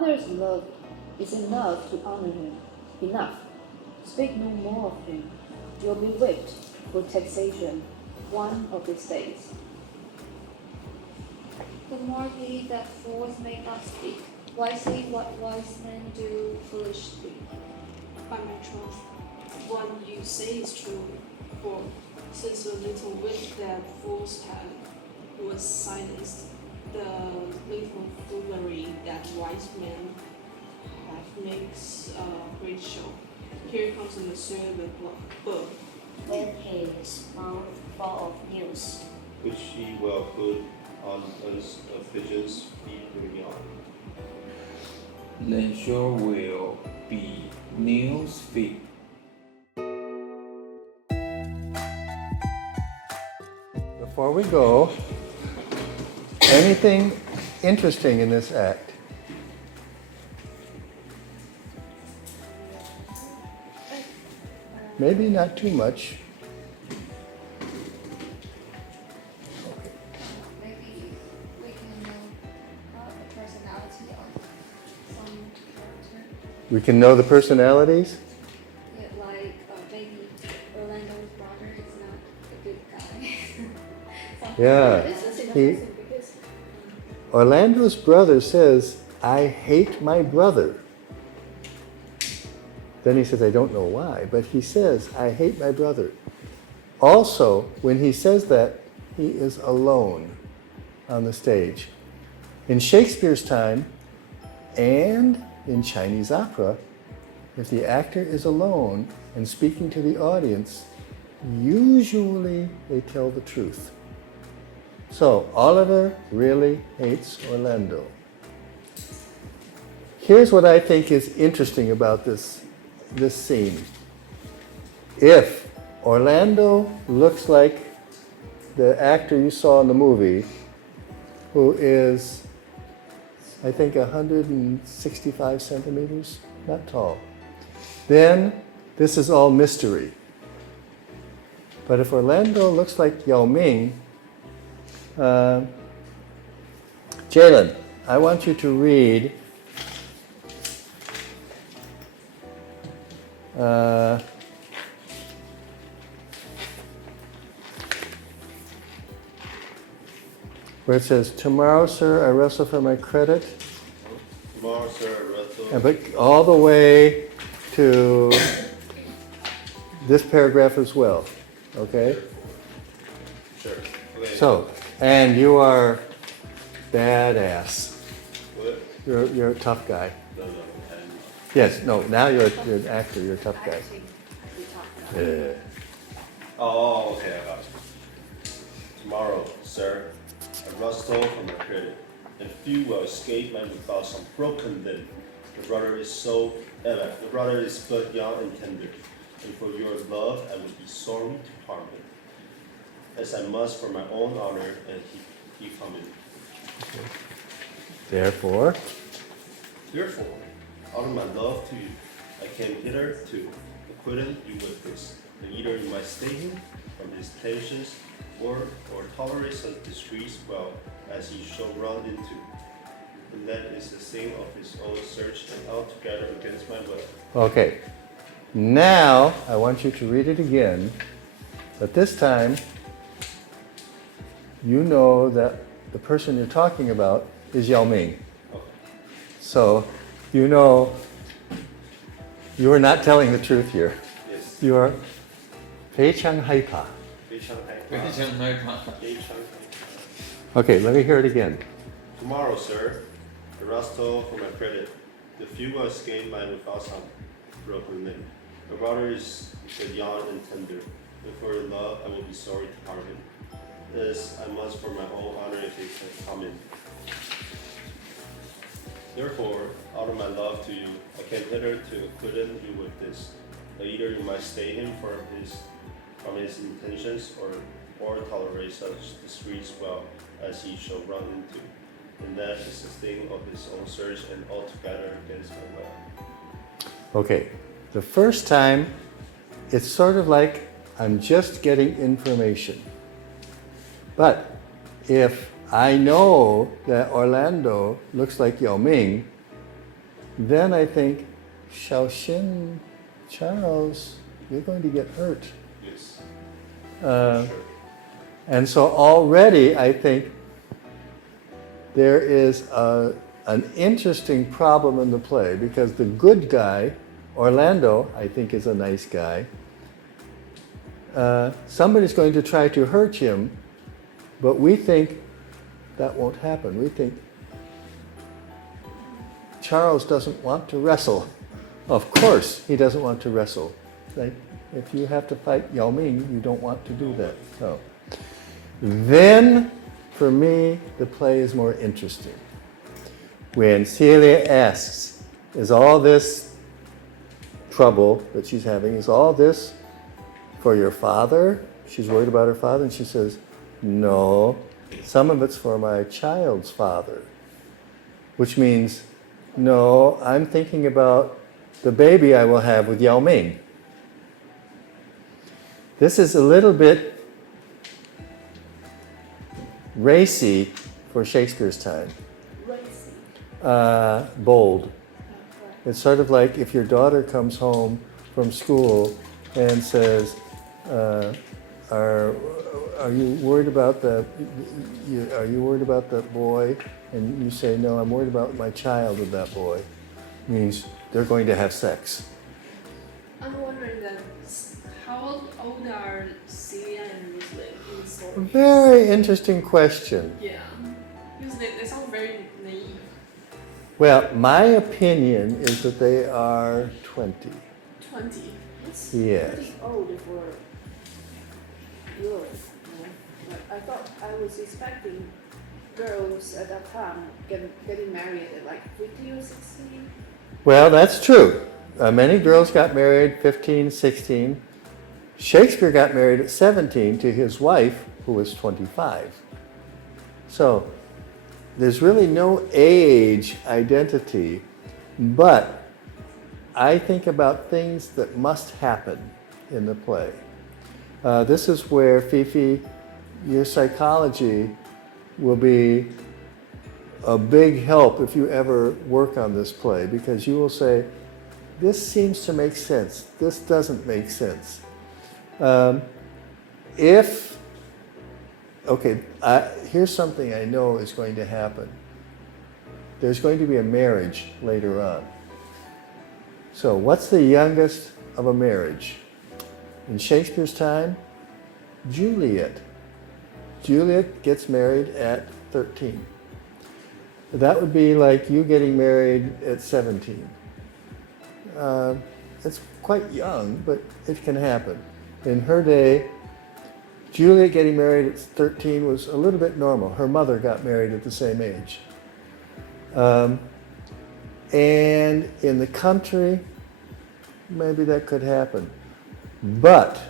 Father's love is enough to honor him. Enough. Speak no more of him. You'll be whipped for taxation one of these days. The more pity that fools may not speak. Wisely what wise men do foolishly. By my troth, what you say is true, for since the little wit that fools had was silenced, the little foolery that wise men have makes a great show. Here comes the monsieur with book, with his mouth full of news, which he will put on as a pigeon's feet bringing on. Then sure will be news feed. Before we go, anything interesting in this act? Maybe not too much. Maybe we can know the personality of some character. We can know the personalities? Yeah, like maybe Orlando's brother is not a good guy. Yeah. Orlando's brother says, I hate my brother. Then he says, I don't know why, but he says, I hate my brother. Also, when he says that, he is alone on the stage. In Shakespeare's time and in Chinese opera, if the actor is alone and speaking to the audience, usually they tell the truth. So Oliver really hates Orlando. Here's what I think is interesting about this scene. If Orlando looks like the actor you saw in the movie, who is, I think, 165 centimeters, not tall, then this is all mystery. But if Orlando looks like Yao Ming, Jalen, I want you to read where it says, tomorrow, sir, I wrestle for my credit. Tomorrow, sir, I wrestle. And but all the way to this paragraph as well, okay? Sure. Okay. So, and you are badass. What? You're a tough guy. No. Yes, no, now you're an actor, you're a tough guy. Yeah. Oh, okay, I got you. Tomorrow, sir, I wrestle for my credit, and few will escape man without some broken limb. The brother is but young and tender, and for your love I would be sorry to harm him, as I must for my own honor and he coming. Okay. Therefore, out of my love to you, I came hither to acquaint you with this, that either you might stay him from his tensions, or tolerate such disgrace well as he shall run into. And that is the thing of his own search and altogether against my will. okay. Now, I want you to read it again, but this time, you know that the person you're talking about is Yao Ming. Okay. So, you know, you are not telling the truth here. Yes. You are 非常害怕. 非常害怕.非常害怕. 非常害怕. Okay, let me hear it again. Tomorrow, sir, the wrestle for my credit. The few will escape mine without some broken limb. The brother is but young and tender, and for your love I will be sorry to harm him. As I must for my own honor if he can come in. Therefore, out of my love to you, I came hither to acquaint you with this, that either you might stay him from his intentions, or tolerate such disgrace well as he shall run into. And that is the thing of his own search and altogether against my will. Okay, the first time, it's sort of like I'm just getting information. But if I know that Orlando looks like Yao Ming, then I think, Xiaoxin, Charles, you're going to get hurt. Yes. Uh, and so already I think there is an interesting problem in the play, because the good guy, Orlando, I think is a nice guy. Somebody's going to try to hurt him, but we think that won't happen. We think Charles doesn't want to wrestle. Of course he doesn't want to wrestle. Like, if you have to fight Yao Ming, you don't want to do that. So then, for me, the play is more interesting. When Celia asks, is all this trouble that she's having, is all this for your father? She's worried about her father, and she says, no, some of it's for my child's father. Which means, no, I'm thinking about the baby I will have with Yao Ming. This is a little bit racy for Shakespeare's time. Racy. Bold. It's sort of like if your daughter comes home from school and says, "Are you worried about the? Are you worried about that boy?" And you say, "No, I'm worried about my child with that boy." Means they're going to have sex. I'm wondering then, how old are Celia and Rosalind in the story? Very interesting question. Yeah, because they sound very naive. Well, my opinion is that they are 20. 20. It's Yes. pretty old for Europe. You know? Like, I thought I was expecting girls at that time getting married at like 15 or 16. Well, that's true. Many girls got married 15, 16. Shakespeare got married at 17 to his wife, who was 25. So there's really no age identity, but I think about things that must happen in the play. This is where, Fifi, your psychology will be a big help if you ever work on this play, because you will say, this seems to make sense, this doesn't make sense. Here's something I know is going to happen. There's going to be a marriage later on. So what's the youngest of a marriage? In Shakespeare's time, Juliet. Juliet gets married at 13. That would be like you getting married at 17. It's quite young, but it can happen. In her day, Juliet getting married at 13 was a little bit normal. Her mother got married at the same age. And in the country, maybe that could happen. But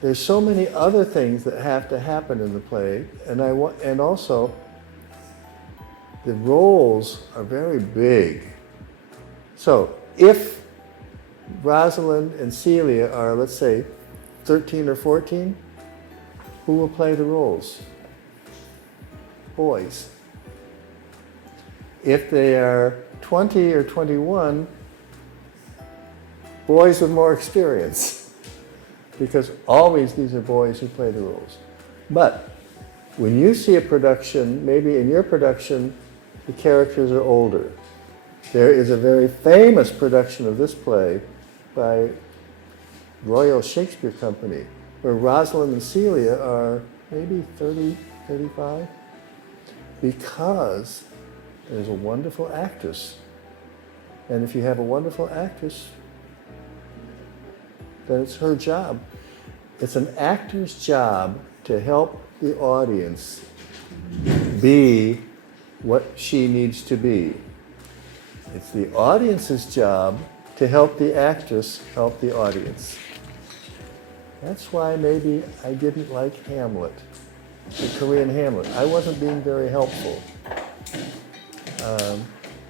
there's so many other things that have to happen in the play, and also the roles are very big. So if Rosalind and Celia are, let's say, 13 or 14, who will play the roles? Boys. If they are 20 or 21, boys with more experience. Because always these are boys who play the roles. But when you see a production, maybe in your production, the characters are older. There is a very famous production of this play by Royal Shakespeare Company, where Rosalind and Celia are maybe 30, 35, because there's a wonderful actress. And if you have a wonderful actress, then it's her job. It's an actor's job to help the audience be what she needs to be. It's the audience's job to help the actress help the audience. That's why maybe I didn't like Hamlet, the Korean Hamlet. I wasn't being very helpful.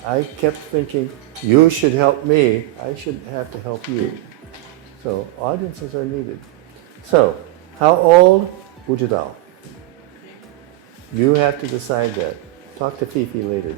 I kept thinking, you should help me, I shouldn't have to help you. So audiences are needed. So, how old? 不知道. You have to decide that. Talk to Fifi later.